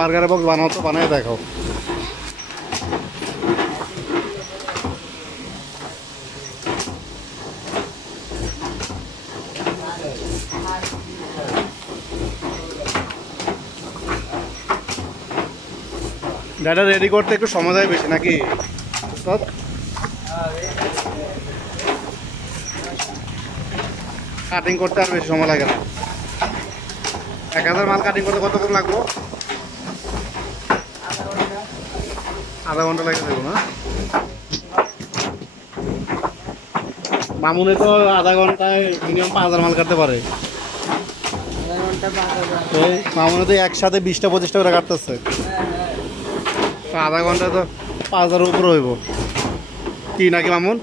বার্গারের বক্স বানাও তো, বানায় দেখাও। ডাটা রেডি করতে একটু সময় যায় বেশি নাকি? কাটিং করতে আর বেশি সময় লাগে না। 1000 মাল কাটিং করতে কতক্ষণ লাগবো? আধা ঘন্টা লাগে দেবো না? মামুনে তো আধা ঘন্টায় মিনিমাম 5000 মাল কাটতে পারে। মামুনে তো একসাথে 20টা-25টা করে কাটতেছে। আধা ঘন্টায় তো 5000 উপরে হইব কি নাকি মামুন?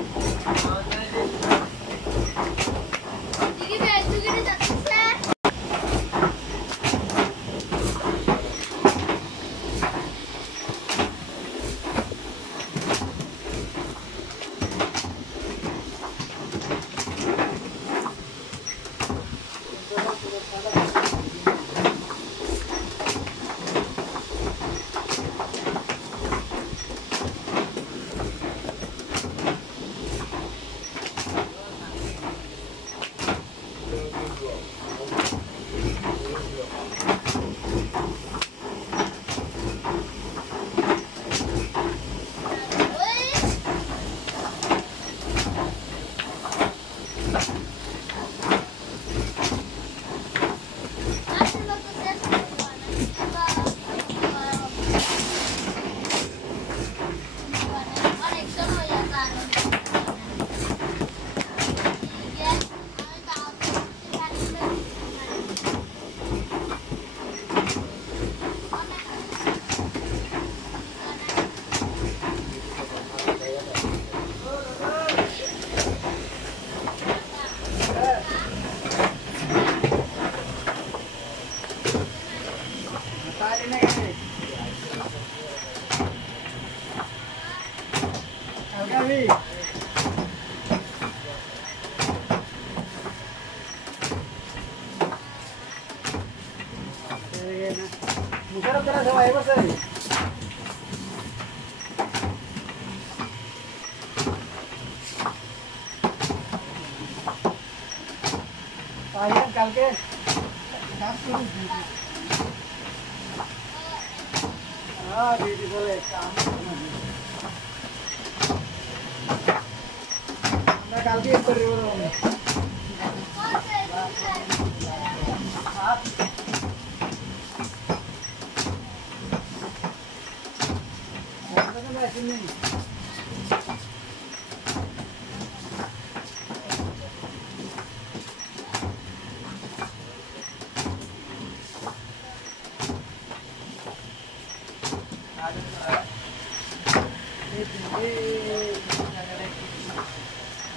কালকে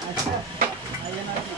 अच्छा, आइए ना।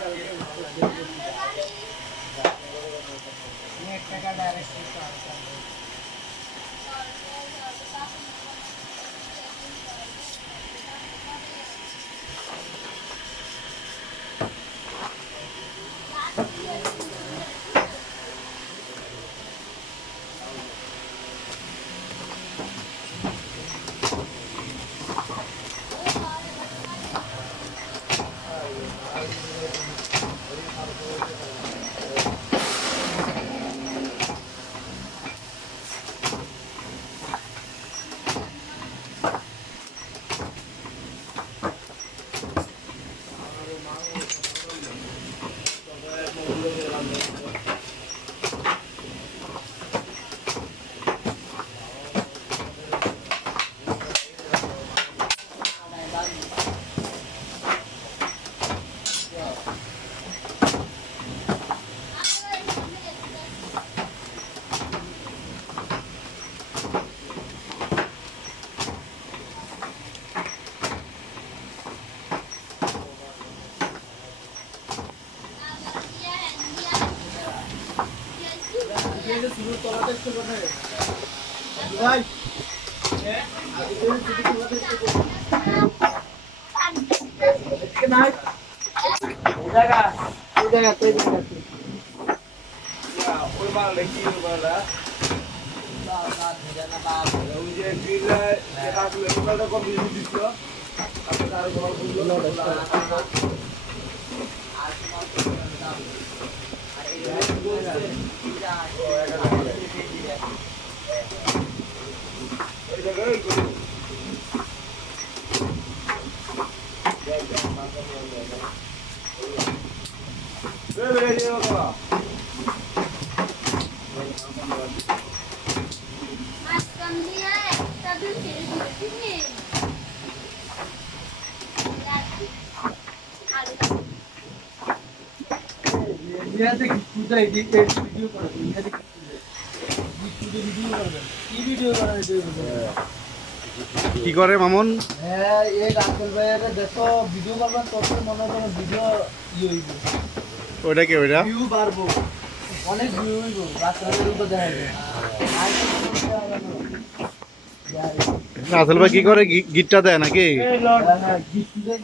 শুরু করাতে ছিল না ভাই নাই জায়গা ওই মাল দেখি ওগুলা না না না ওই যে গ্রিলে এটা আসলে ওটা কম বেশি দিচ্ছ তারপরে আর তোমার বললো কি করে মামুন? হ্যাঁ এই রাসেল ভাইয়ের দেখো ভিডিও করবেন তখন মনে করেন ভিডিও ওইটা কি ওইটা? ভিউ বাড়বো অনেক ভিউ হইব রাসেল ভাইয়ের উপর দেখা যায় রাসেল ভাই কি করে গিটটা দেয় নাকি? হ্যাঁ গিফট দেয়